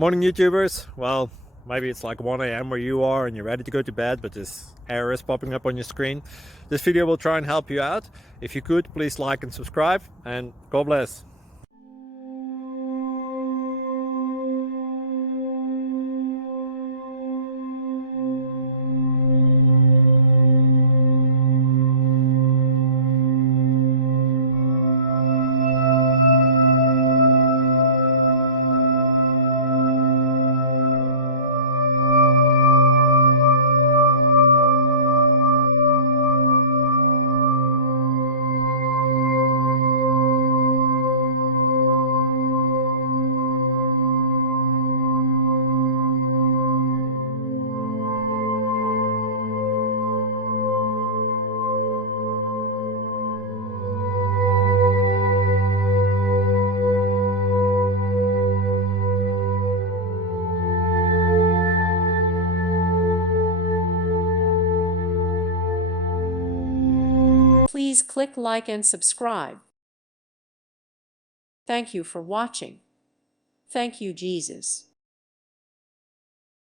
Morning YouTubers. Well, maybe it's like 1 a.m. where you are and you're ready to go to bed, but this error is popping up on your screen. This video will try and help you out. If you could, please like and subscribe, and God bless. Please click like and subscribe. Thank you for watching. Thank you, Jesus.